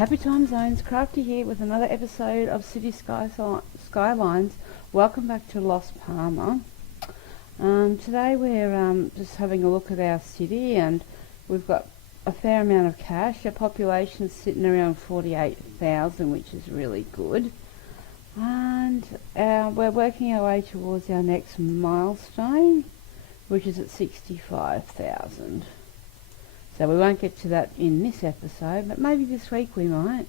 Happy time zones, Crafty here with another episode of City Skylines. Welcome back to Lost Palma. Today we're just having a look at our city, and we've got a fair amount of cash. Our population's sitting around 48,000, which is really good. And we're working our way towards our next milestone, which is at 65,000. So we won't get to that in this episode, but maybe this week we might.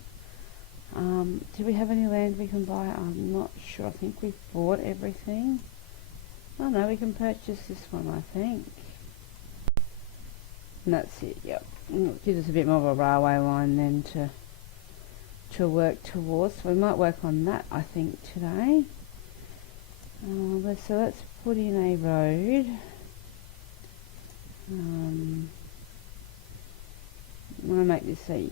Do we have any land we can buy? I'm not sure. I think we've bought everything. Oh no, we can purchase this one, I think. And that's it, yep. It gives us a bit more of a railway line then to work towards. So we might work on that, I think, today. So let's put in a road. I want to make this a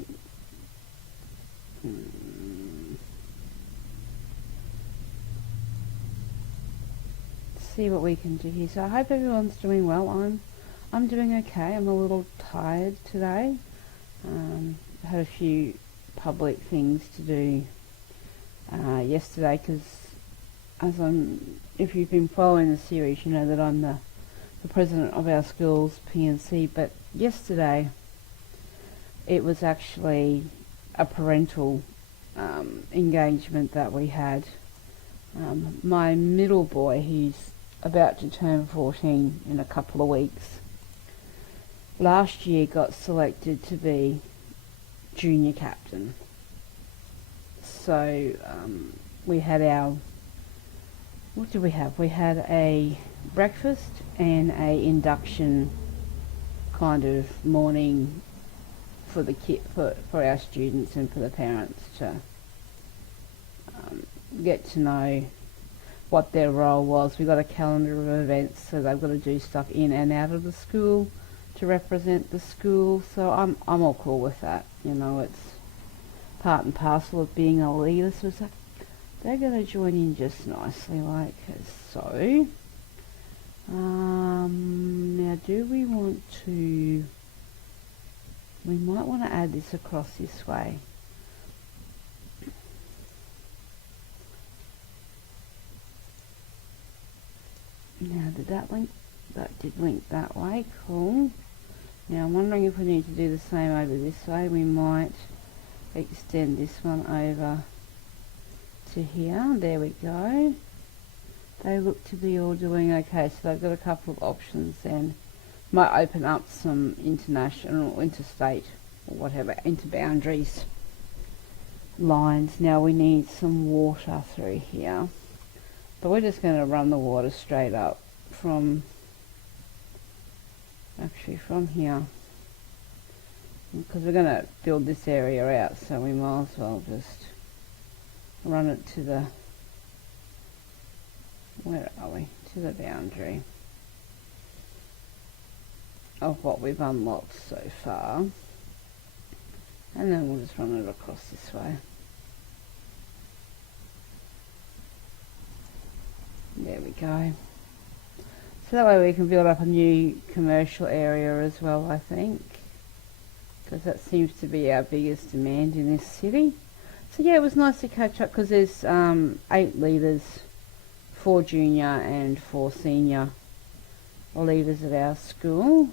see what we can do here. So I hope everyone's doing well. I'm doing okay. I'm a little tired today. I had a few public things to do yesterday, because if you've been following the series, you know that I'm the president of our school's PNC, but yesterday it was actually a parental engagement that we had. My middle boy, who's about to turn 14 in a couple of weeks, last year got selected to be junior captain. So we had what did we have? We had a breakfast and a induction kind of morning for the for our students and for the parents to get to know what their role was. We got a calendar of events, so they've got to do stuff in and out of the school to represent the school. So I'm all cool with that. You know, it's part and parcel of being a leader. So it's like they're going to join in just nicely, like so. Now, do we want to? We might want to add this across this way. Now, did that link? That did link that way. Cool. Now, I'm wondering if we need to do the same over this way. We might extend this one over to here. There we go. They look to be all doing okay, so they've got a couple of options then. Might open up some international, interstate, or whatever, interboundaries lines. Now we need some water through here, but we're just going to run the water straight up from here, because we're going to build this area out, so we might as well just run it to the, where are we, to the boundary of what we've unlocked so far, and then we'll just run it across this way. There we go. So that way we can build up a new commercial area as well, I think, because that seems to be our biggest demand in this city. So yeah, it was nice to catch up, because there's 8 leaders, 4 junior and 4 senior leaders at our school.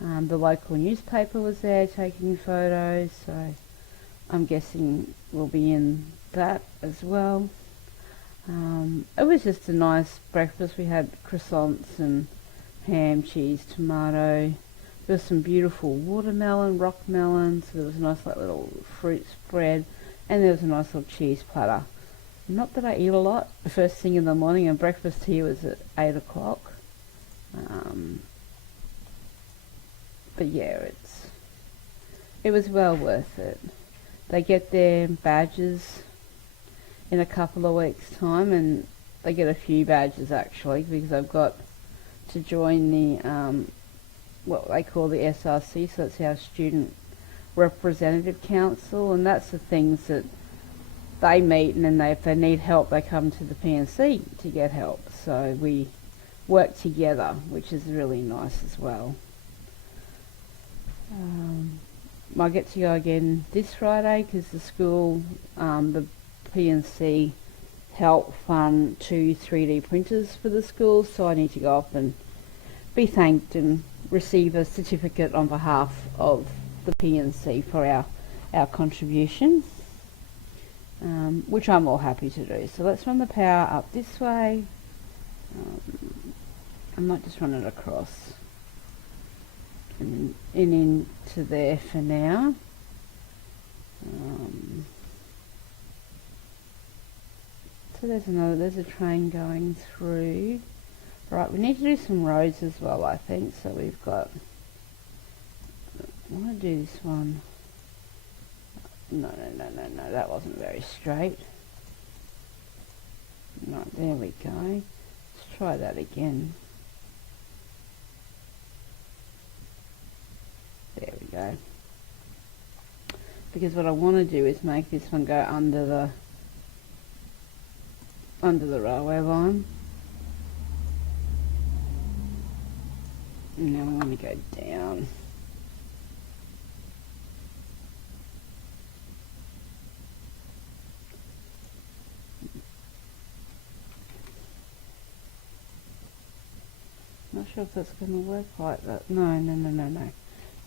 The local newspaper was there taking photos, so I'm guessing we'll be in that as well. It was just a nice breakfast. We had croissants and ham, cheese, tomato. There was some beautiful watermelon, rock melons. There was a nice little fruit spread, and there was a nice little cheese platter. Not that I eat a lot the first thing in the morning, and breakfast here was at 8 o'clock. But yeah, it was well worth it. They get their badges in a couple of weeks' time, and they get a few badges actually, because I've got to join the what they call the SRC, so it's our Student Representative Council, and that's the things that they meet, and then if they need help, they come to the PNC to get help. So we work together, which is really nice as well. I get to go again this Friday because the school, the P&C help fund 2 3D printers for the school, so I need to go up and be thanked and receive a certificate on behalf of the P&C for our contribution, which I'm all happy to do. So let's run the power up this way. I might just run it across and into there for now. So there's a train going through. Right, we need to do some roads as well, I think. So we've got, I want to do this one. No, that wasn't very straight. Right, there we go. Let's try that again. There we go. Because what I want to do is make this one go under the railway line. And now we want to go down. Not sure if that's going to work like that. No.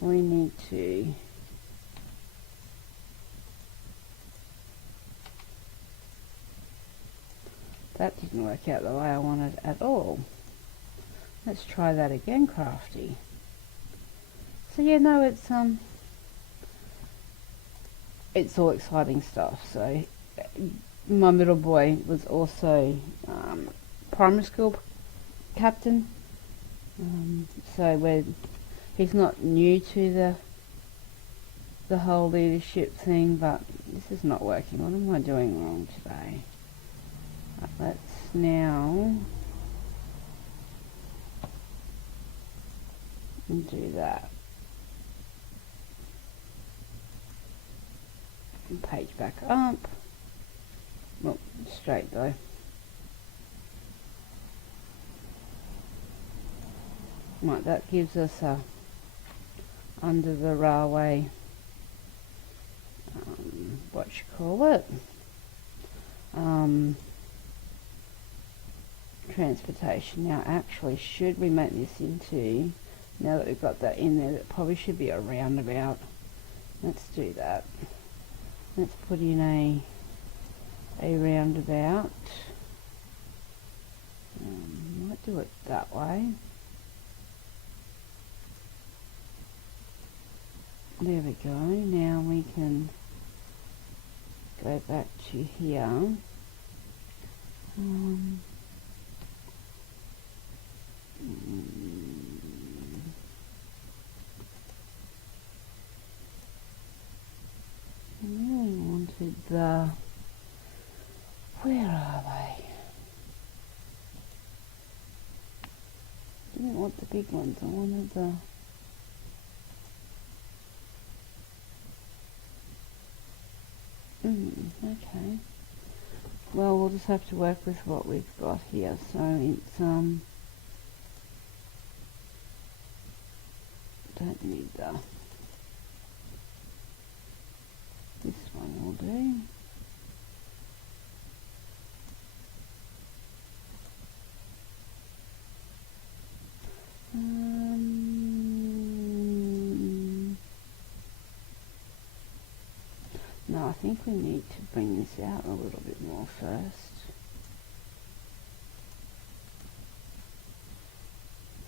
We need to that didn't work out the way I wanted at all. Let's try that again, Crafty. So yeah, no, it's all exciting stuff. So my middle boy was also primary school captain. So he's not new to the whole leadership thing, but this is not working. What am I doing wrong today? Let's now do that. And page back up. Well, straight though. Right, that gives us a under the railway, what you call it, transportation. Now actually, should we make this into, now that we've got that in there, it probably should be a roundabout. Let's do that. Let's put in a roundabout. Might do it that way. There we go. Now we can go back to here. I really wanted the, where are they? Didn't want the big ones, I wanted the, okay. Well, we'll just have to work with what we've got here. So it's don't need the, this one will do. No, I think we need to bring this out a little bit more first.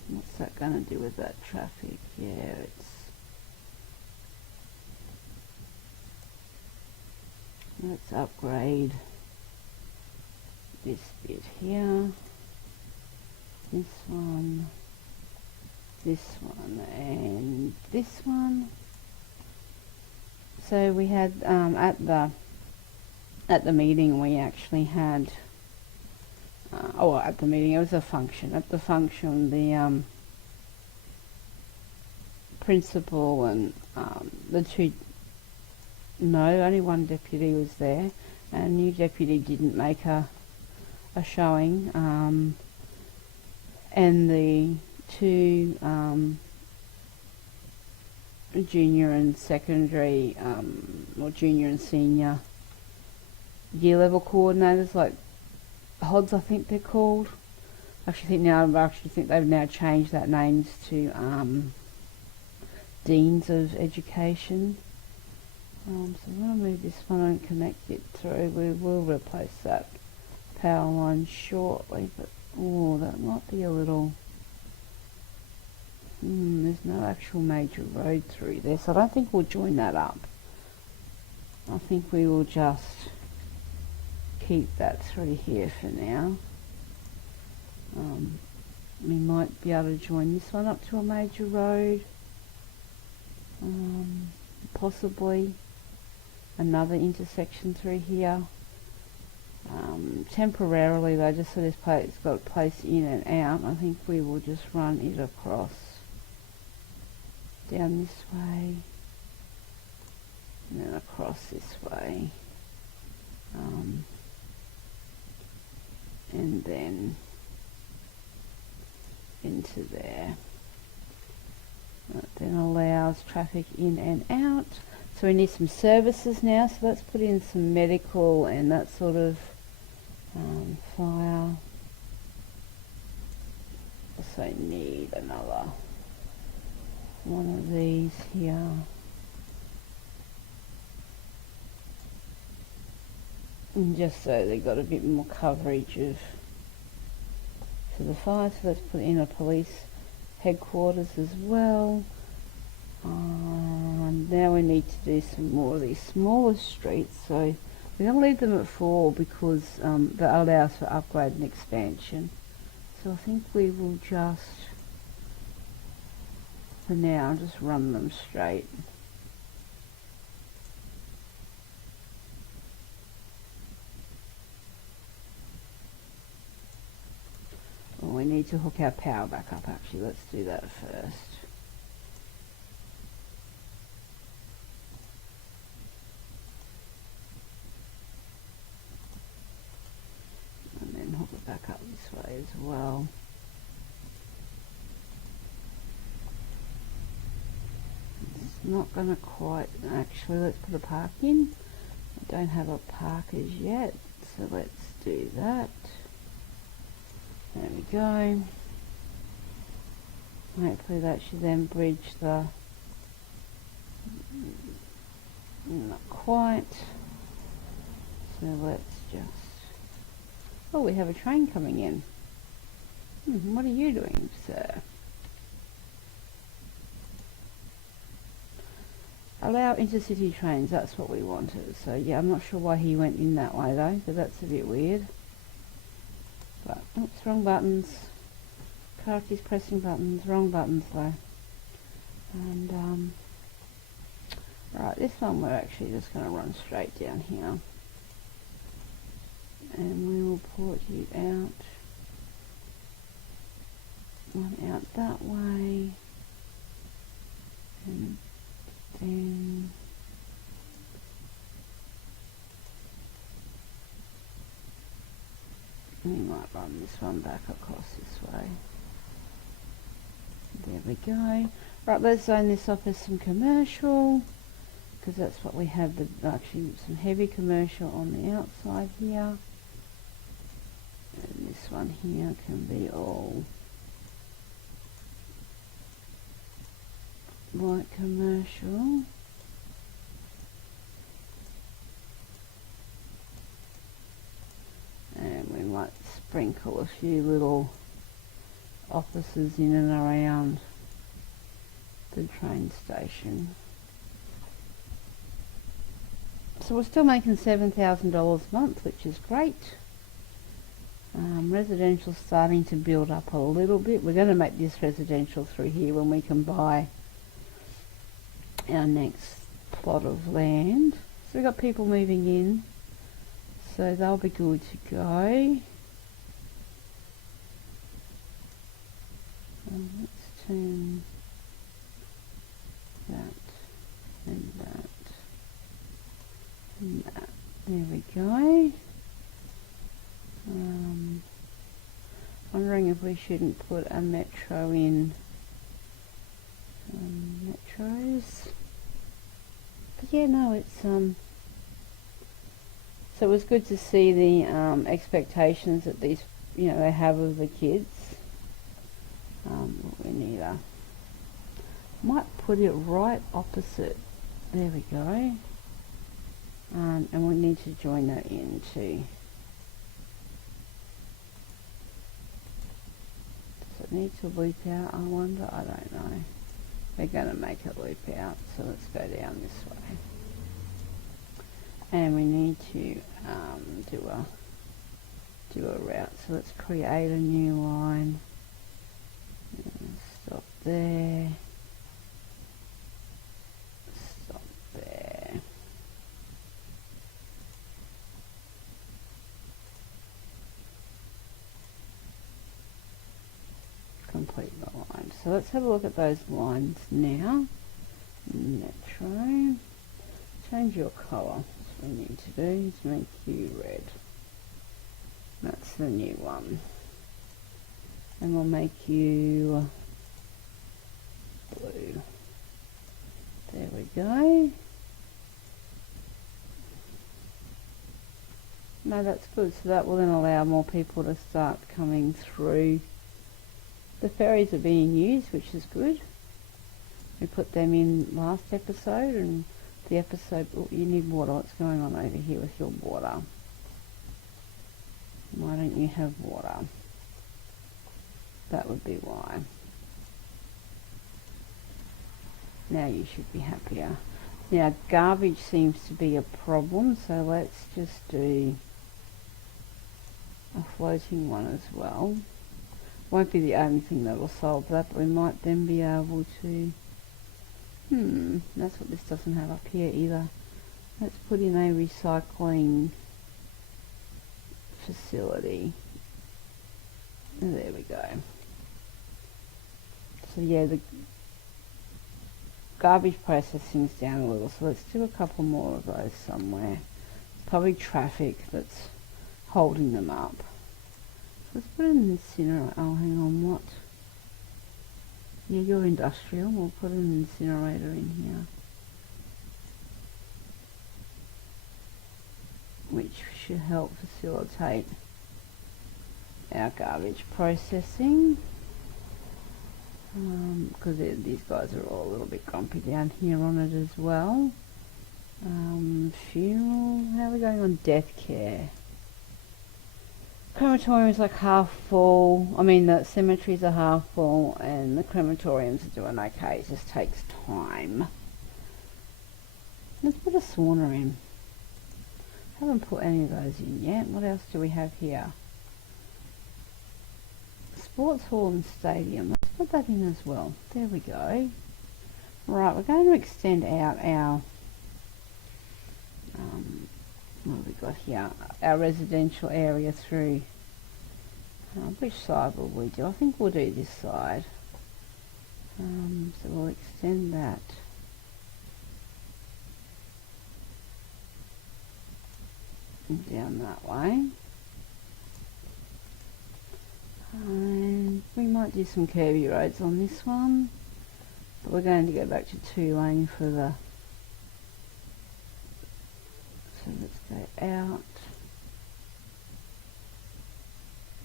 What's that going to do with that traffic? Yeah, let's upgrade this bit here, this one, and this one. So we had at the meeting we actually had at the meeting it was a function. At the function the principal and the two, no, only one deputy was there, and a new deputy didn't make a showing, and the two junior and secondary, or junior and senior year level coordinators, like HODs I think they're called. I actually think they've now changed that names to Deans of Education. So I'm going to move this one and connect it through. We will replace that power line shortly, but that might be a little... there's no actual major road through there, so I don't think we'll join that up. I think we will just keep that through here for now. We might be able to join this one up to a major road. Possibly another intersection through here. Temporarily though, just so this plate's got a place in and out, I think we will just run it across down this way and then across this way, and then into there. That then allows traffic in and out. So we need some services now, so let's put in some medical and that sort of fire. Also need another one of these here. And just so they've got a bit more coverage for the fire, so let's put in a police headquarters as well. Now we need to do some more of these smaller streets, so we're going to leave them at 4 because that allows for upgrade and expansion. So I think we will just, for now, just run them straight. Well, we need to hook our power back up actually, let's do that first. Hook it back up this way as well. It's not going to quite, actually let's put a park in. I don't have a park as yet, so let's do that. There we go. Hopefully that should then bridge the, not quite, so let's just, oh, we have a train coming in. What are you doing, sir? Allow intercity trains, that's what we wanted. So yeah, I'm not sure why he went in that way though, but that's a bit weird. But, oops, wrong buttons. Crafty's pressing buttons, wrong buttons though. And, right, this one we're actually just going to run straight down here. And we will port you out, one out that way, and then we might run this one back across this way. There we go. Right, let's zone this off as some commercial, because that's what we have, actually some heavy commercial on the outside here. And this one here can be all light commercial. And we might sprinkle a few little offices in and around the train station. So we're still making $7,000 a month, which is great. Residential starting to build up a little bit. We're going to make this residential through here when we can buy our next plot of land. So we've got people moving in, so they'll be good to go. Let's turn that and that and that. There we go. Wondering if we shouldn't put a metro in. Metro intros. But yeah, no, it's so it was good to see the expectations that these, you know, they have of the kids. We need might put it right opposite. There we go. And we need to join that in too. Does it need to loop out, I wonder? I don't know. We're going to make it loop out, so let's go down this way. And we need to do a route, so let's create a new line. Stop there. Stop there. Complete the line. So let's have a look at those lines now. Metro. Change your colour. That's what we need to do, to make you red. That's the new one. And we'll make you blue. There we go. No, that's good. So that will then allow more people to start coming through. The ferries are being used, which is good. We put them in last episode, and the episode, oh, you need water. What's going on over here with your water? Why don't you have water? That would be why. Now you should be happier. Now garbage seems to be a problem, so let's just do a floating one as well. Won't be the only thing that will solve that, but we might then be able to... that's what this doesn't have up here either. Let's put in a recycling facility. There we go. So yeah, the garbage processing's down a little, so let's do a couple more of those somewhere. Probably traffic that's holding them up. Let's put an incinerator. Oh, hang on, what? Yeah, you're industrial. We'll put an incinerator in here, which should help facilitate our garbage processing. Because these guys are all a little bit grumpy down here on it as well. Funeral, how are we going on death care? Crematorium is like half full. I mean, the cemeteries are half full, and the crematoriums are doing okay. It just takes time. Let's put a sauna in. Haven't put any of those in yet. What else do we have here? Sports hall and stadium. Let's put that in as well. There we go. Right, we're going to extend out our what have we got here? Our residential area through. Which side will we do? I think we'll do this side. So we'll extend that. Down that way. And we might do some curvy roads on this one. But we're going to go back to 2-lane for the... So let's go out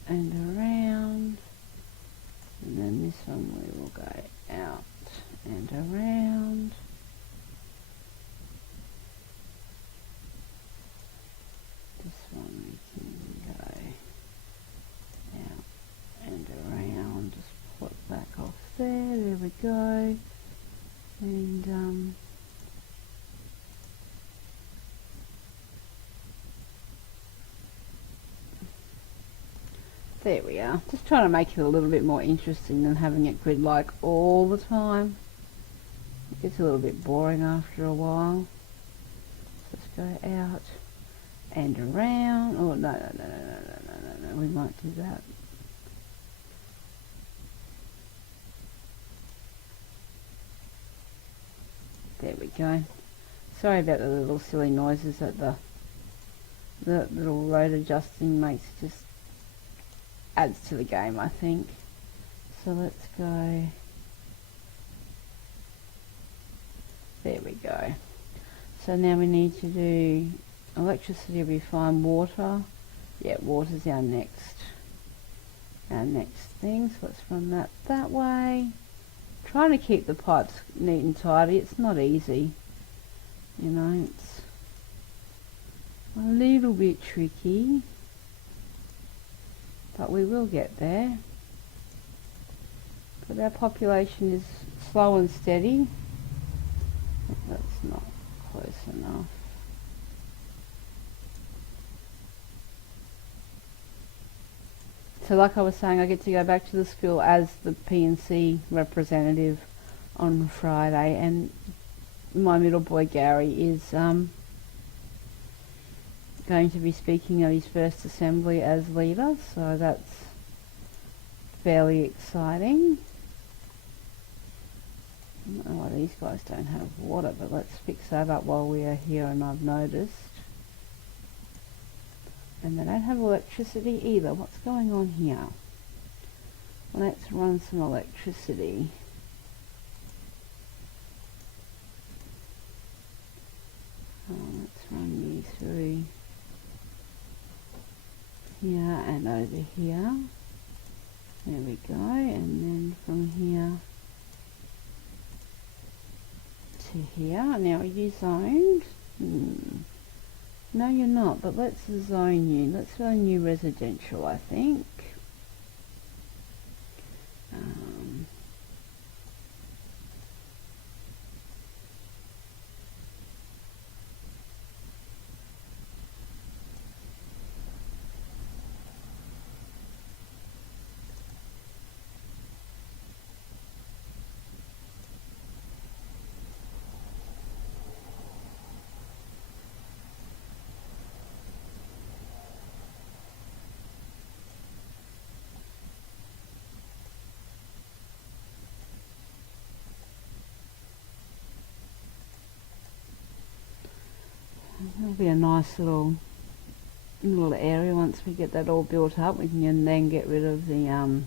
and around, and then this one we will go out and around. This one we can go out and around, just put back off there, there we go, and there we are. Just trying to make it a little bit more interesting than having it grid-like all the time. It gets a little bit boring after a while. Let's go out and around. Oh, no. We might do that. There we go. Sorry about the little silly noises that the little road adjusting makes. Just adds to the game, I think. So let's go There we go. So now we need to do electricity will be fine. Water, yeah, water's our next thing. So let's run that way. Trying to keep the pipes neat and tidy. It's not easy, you know. It's a little bit tricky, but we will get there. But our population is slow and steady. That's not close enough. So like I was saying, I get to go back to the school as the P&C representative on Friday, and my middle boy Gary is going to be speaking at his first assembly as leader, so that's fairly exciting. I don't know why these guys don't have water, but let's fix that up while we are here, and I've noticed. And they don't have electricity either. What's going on here? Let's run some electricity. Let's run you through here and over here. There we go. And then from here to here. Now, are you zoned? No, you're not, but let's zone you. Let's zone you residential, I think. That'll be a nice little area once we get that all built up. We can then get rid of the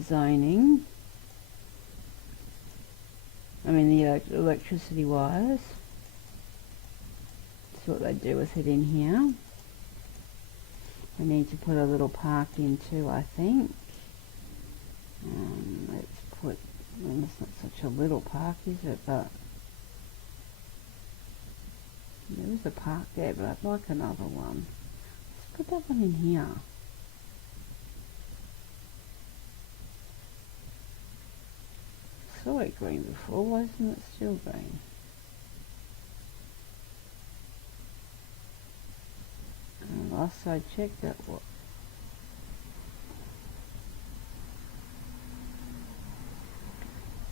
zoning. I mean the electricity wires. That's what they do with it in here. We need to put a little park in too, I think. Let's put, well, it's not such a little park, is it? But there is a park there, but I'd like another one. Let's put that one in here. I saw it green before, why isn't it still green? And last I checked that was.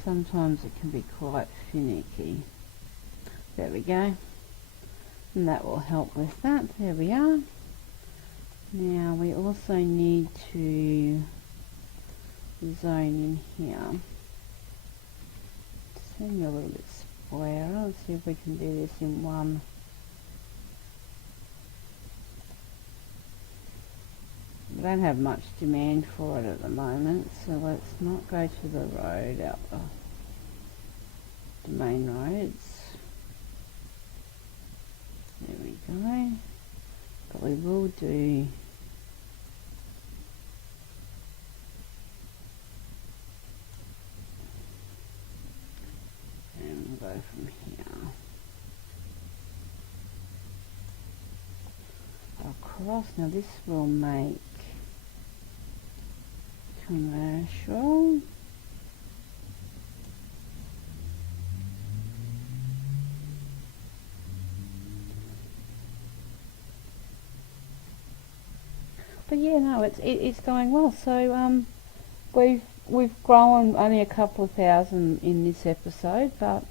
Sometimes it can be quite finicky. There we go. And that will help with that. There we are. Now we also need to zone in here. Send a little bit squarer. Let's see if we can do this in one. We don't have much demand for it at the moment, so let's not go to the road out the main roads. There we go. But we will do and we'll go from here across. Now this will make commercial. But yeah, no, it's going well. So we've grown only a couple of thousand in this episode, but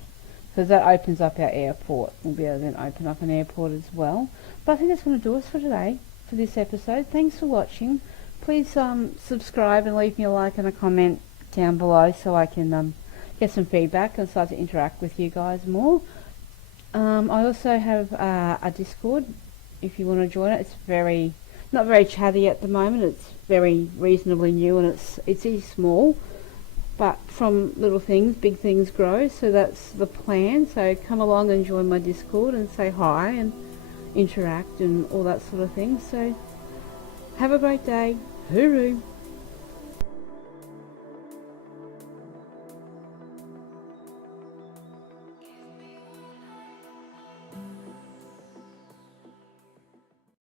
because that opens up our airport, we'll be able to then open up an airport as well. But I think that's going to do us for today, for this episode. Thanks for watching. Please subscribe and leave me a like and a comment down below so I can get some feedback and start to interact with you guys more. I also have a Discord if you want to join it. It's not very chatty at the moment. It's very reasonably new and it's small, But from little things, big things grow, so that's the plan. So come along and join my Discord and say hi and interact and all that sort of thing. So have a great day. Hooroo!